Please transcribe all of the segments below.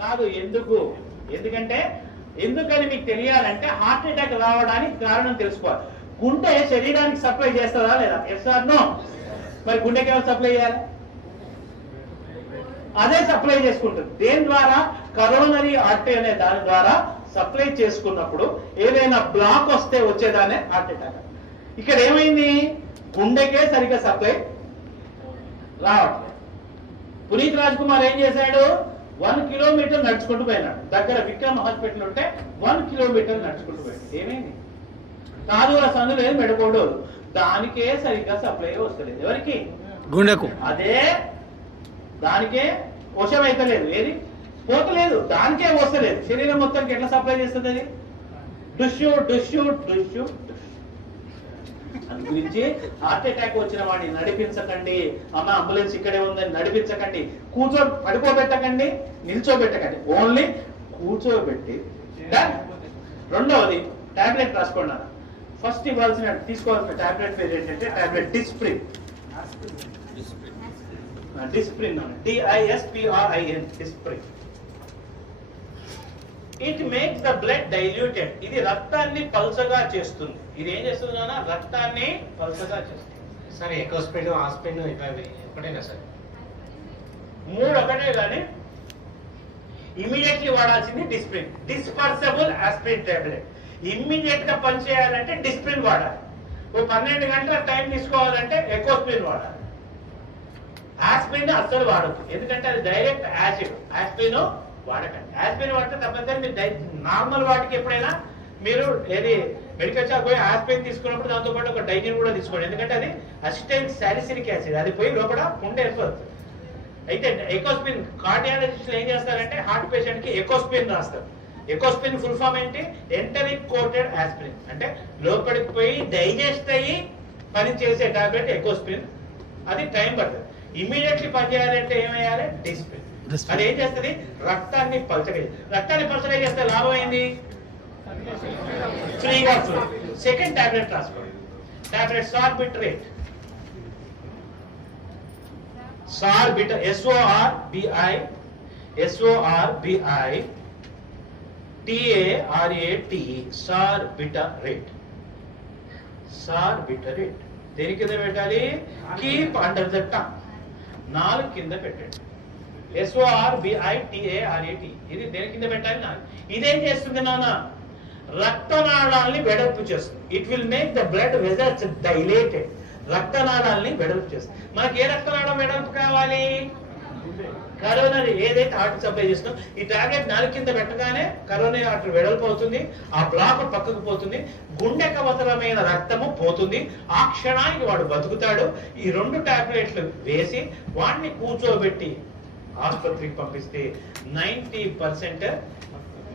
కాదు. ఎందుకంటే ఎందుకని మీకు తెలియాలంటే హార్ట్ అటాక్ రావడానికి కారణం తెలుసుకోవాలి. గుండె శరీరానికి సప్లై చేస్తుందా లేదా? Yes or no? మరి గుండెకి ఏమైనా సప్లై చేయాలి? అదే సప్లై చేసుకుంటుంది. దేని ద్వారా? కరోనరీ ఆర్టరీ అనే దాని ద్వారా సప్లై చేసుకున్నప్పుడు ఏదైనా బ్లాక్ వస్తే వచ్చేదానే హార్ట్ అటాక్. ఇక్కడ ఏమైంది? గుండెకే సరిగ్గా సప్లై రావట్లేదు. పునీత్ రాజ్ కుమార్ ఏం చేశాడు? 1 కిలోమీటర్ నడుచుకుంటూ పోయినాడు. దగ్గర విక్రమ్ హాస్పిటల్ ఉంటే 1 కిలోమీటర్ నడుచుకుంటూ పోయాడు. ఏమైంది? కాదు సందు లేదు, మెడకోడు, దానికే సరిగ్గా సప్లై వస్తలేదు. ఎవరికి? గుండెకు. అదే దానికే వశం అయితే లేదు, ఏది పోతలేదు, దానికే వస్తలేదు. శరీరం మొత్తానికి ఎట్లా సప్లై చేస్తుంది అది? డుష్యూ డుష్యూ డుష్యూ. అందు గురించి హార్ట్ అటాక్ వచ్చిన వాడిని నడిపించకండి. అమ్మ అంబులెన్స్ ఇక్కడే ఉందని నడిపించకండి. పడుకోబెట్టకండి, నిల్చోబెట్టకండి, ఓన్లీ కూర్చోబెట్టి. రెండవది టాబ్లెట్ రాసుకోండి. ఫస్ట్ తీసుకోవాల్సిన టాబ్లెట్ పేరు ఏంటంటే tablet Disprin. Disprin, DISPRIN, Disprin. It makes the blood diluted. ఇది రక్తాన్ని పల్చగా చేస్తుంది. ఇది ఏం చేస్తుంది? రక్తాన్ని పల్చగా చేస్తుంది. సరే, ఎకోస్పిన్, ఆస్పిన్ ఒకటేనా సార్? 3 ఒకటే కానీ ఇమీడియట్లీ వాడాల్సింది Disprin. Dispersible aspirin tablet. Immediate గా పనిచేయాలంటే డిస్ప్రిన్ వాడాలి. 12 గంటల టైం తీసుకోవాలంటే ఎకోస్పిన్ వాడాలి. ఆస్పిరిన్ అస్సలు వాడద్దు, ఎందుకంటే అది డైరెక్ట్ యాసిడ్. ఆస్పిరిన్ వాడకండి. ఆస్పిరిన్ వాడితే తప్పనిసరి మీరు నార్మల్ వాటికి ఎప్పుడైనా మీరు ఏది మెడికల్ షాప్ పోయి ఆస్పిరిన్ తీసుకున్నప్పుడు దాంతో పాటు ఒక డైజిన్ కూడా తీసుకోండి. ఎందుకంటే అది అసిటైల్ సాలిసిలిక్ యాసిడ్, అది పోయి లోపల పుండె ఏర్పడుతుంది. అయితే ఎకోస్పిన్ కార్డియాలజిస్టులు ఏం చేస్తారంటే హార్ట్ పేషెంట్ కి ఎకోస్పిన్ రాస్తారు. ఎకోస్పిన్ ఫుల్ ఫామ్ ఏంటి? Enteric coated aspirin. అంటే లోపలికి పోయి డైజెస్ట్ అయ్యి పని చేసే టాబ్లెట్ ఎకోస్పిన్. అది టైం పడుతుంది. ఇమీడియట్లీ పనిచేయాలంటే ఏమయ్యాలి? డిస్ప్రిన్. అది ఏం చేస్తుంది? రక్తాన్ని పల్చగా చేస్తే లాభం ఏంది? ఫ్రీగా ఫ్లో. సెకండ్ టాబ్లెట్ రాసుకోండి. టాబ్లెట్ సార్బిట్రేట్. సార్బిట్రేట్, SORBITARATE, సార్బిట్రేట్. సార్బిట్రేట్ దేని కింద పెట్టాలి? కీప్ అండర్ ద టంగ్, నాలుగు కింద పెట్టండి. SORBITARAT, ఇది దేని కింద పెట్టాలి? నాలుగు. ఇదేం చేస్తుంది నాన్న? రక్తనాళాలని వెడల్పు చేస్తుంది. It will make the blood vessels dilated. రక్తనాళాలని వెడల్పు చేస్తుంది. మనకి ఏ రక్తనాళం వెడల్పు కావాలి? కరోనరీ, ఏదైతే హార్ట్ సప్లై చేస్తుందో ఈ టాబ్లెట్ 4 కింద పెట్టగానే కరోనరీ ఆర్టరీ వెడల్పు అవుతుంది. ఆ బ్లాక్ పక్కకు పోతుంది. గుండెకు అవసరమైన రక్తము పోతుంది. ఆ క్షణానికి వాడు బతుకుతాడు. ఈ 2 టాబ్లెట్లు వేసి వాడిని కూర్చోబెట్టి ఆసుపత్రికి పంపిస్తే 90%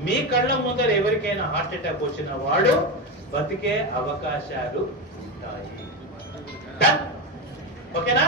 మీ కళ్ళ ముందర ఎవరికైనా హార్ట్ అటాక్ వచ్చిన వాడు బతికే అవకాశాలు ఉంటాయి. ఓకేనా?